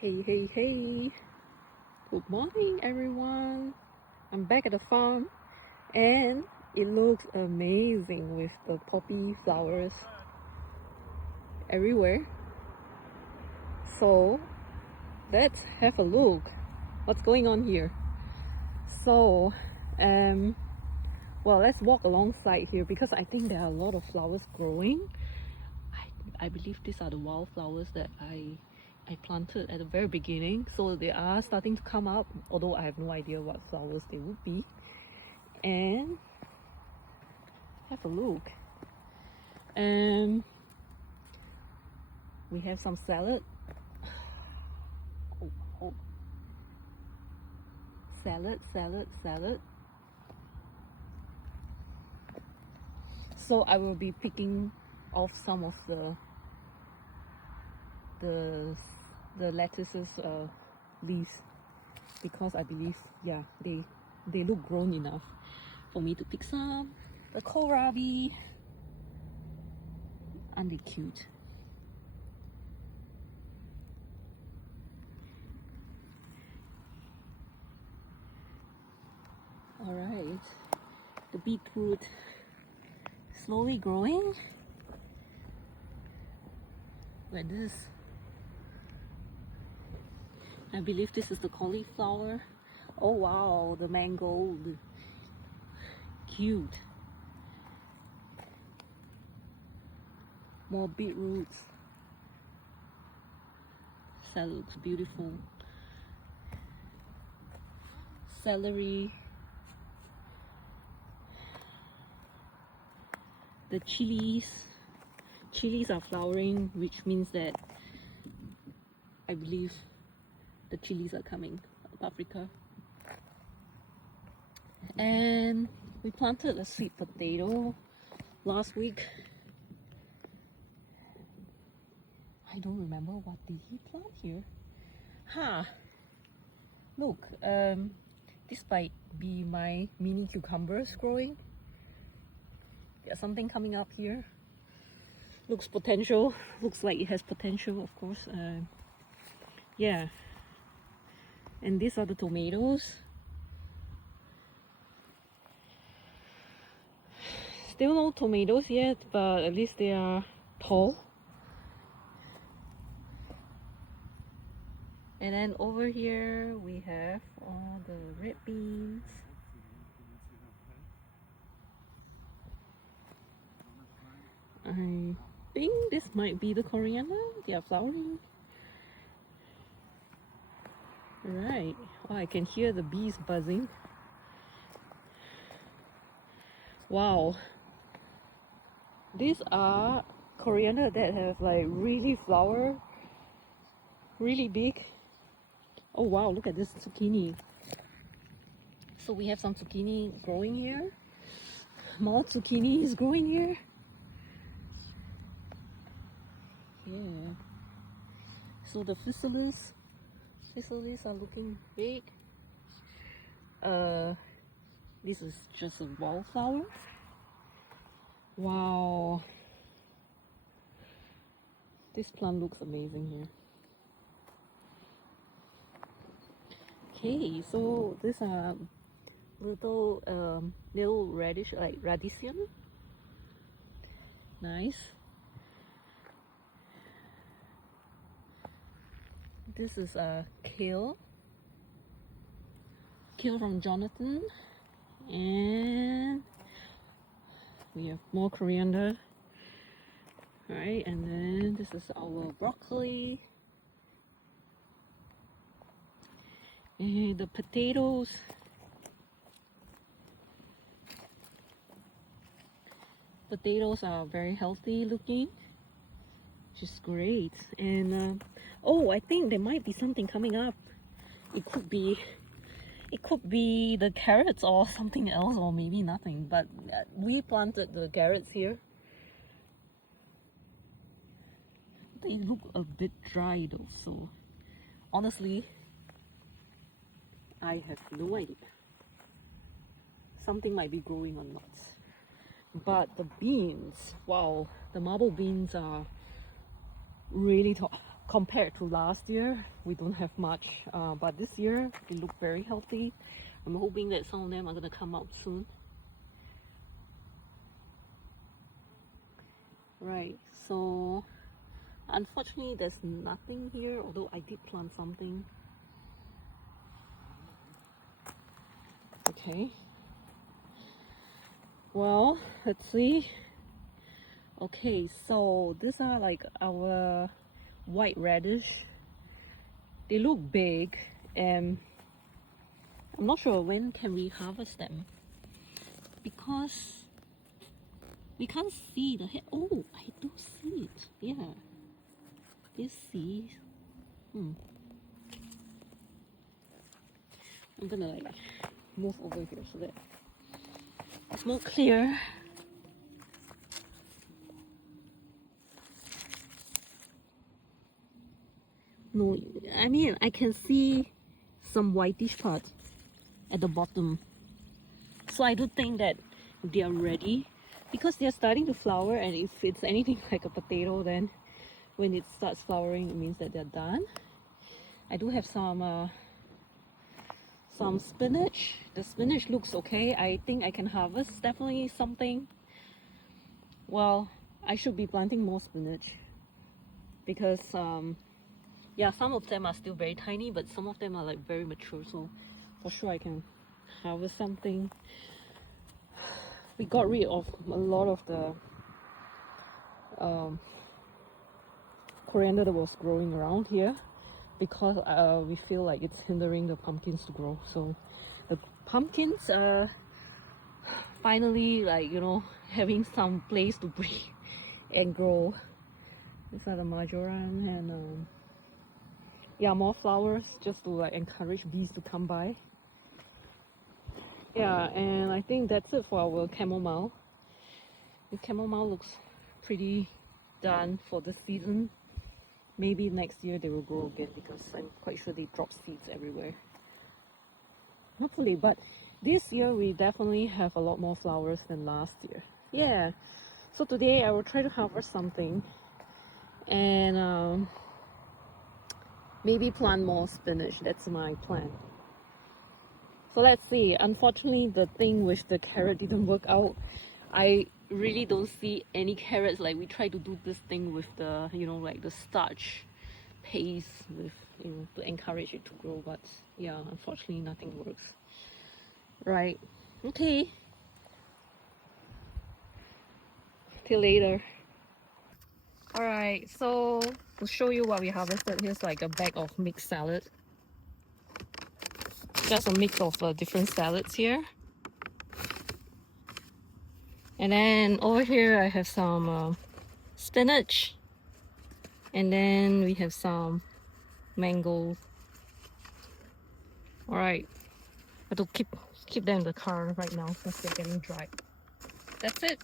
Hey, good morning everyone. I'm back at the farm and it looks amazing with the poppy flowers everywhere. So let's have a look what's going on here. So well, let's walk alongside here because I think there are a lot of flowers growing. I believe these are the wildflowers that I planted at the very beginning, so they are starting to come up, although I have no idea what flowers they would be. And have a look. We have some salad. Salad. So I will be picking off some of the lettuces leaves because I believe, yeah, they look grown enough for me to pick some. The kohlrabi, aren't they cute? All right, the beetroot slowly growing. Like this, I believe this is the cauliflower. Oh wow, the mango, cute. More beetroots. That looks beautiful. Celery. The chilies are flowering, which means that I believe the chilies are coming, paprika. And we planted a sweet potato last week. I don't remember what did he plant here. Look, this might be my mini cucumbers growing. There's something coming up here. Looks like it has potential, of course. Yeah. And these are the tomatoes. Still no tomatoes yet, but at least they are tall. And then over here we have all the red beans. I think this might be the coriander. They are flowering. Right. Oh, I can hear the bees buzzing. Wow. These are coriander that have like really flower, really big. Oh wow, look at this zucchini. So we have some zucchini growing here. More zucchini is growing here. Yeah. So the physalis are looking big. This is just a wildflower. Wow. This plant looks amazing here. Okay, so these are little radish, like radicchio. Nice. This is a kale from Jonathan, and we have more coriander. All right, and then this is our broccoli. And the potatoes. Potatoes are very healthy looking, which is great. And oh, I think there might be something coming up. It could be the carrots or something else, or maybe nothing. But we planted the carrots here. They look a bit dry though, so honestly, I have no idea. Something might be growing or not. But the beans, wow, the marble beans are really tall. compared to last year, we don't have much, but this year they look very healthy. I'm hoping that some of them are gonna come out soon. Right, so unfortunately there's nothing here, although I did plant something. Okay, well, let's see. Okay, so these are like our white radish. They look big, and I'm not sure when can we harvest them, because we can't see the head. Oh, I do see it. Yeah, this seeds. I'm gonna like move over here so that it's more clear. No, I mean I can see some whitish part at the bottom. So I do think that they are ready, because they are starting to flower, and if it's anything like a potato, then when it starts flowering it means that they're done. I do have some spinach. The spinach looks okay. I think I can harvest definitely something. Well, I should be planting more spinach, because yeah, some of them are still very tiny, but some of them are like very mature, so for sure I can harvest something. We got rid of a lot of the coriander that was growing around here, because we feel like it's hindering the pumpkins to grow. So the pumpkins are finally, like, you know, having some place to breathe and grow. These are the marjoram, and yeah, more flowers just to like encourage bees to come by. Yeah, and I think that's it for our chamomile. The chamomile looks pretty done for the season. Maybe next year they will grow again, because I'm quite sure they drop seeds everywhere. Hopefully, but this year we definitely have a lot more flowers than last year. Yeah, so today I will try to harvest something, and maybe plant more spinach. That's my plan. So let's see. Unfortunately, the thing with the carrot didn't work out. I really don't see any carrots. Like, we tried to do this thing with the, you know, like the starch paste with, you know, to encourage it to grow, but yeah, unfortunately nothing works. Right. Okay. Till later. Alright, so to show you what we harvested, here's like a bag of mixed salad. Just a mix of different salads here. And then over here I have some spinach. And then we have some mango. Alright. I have to keep them in the car right now because they're getting dry. That's it.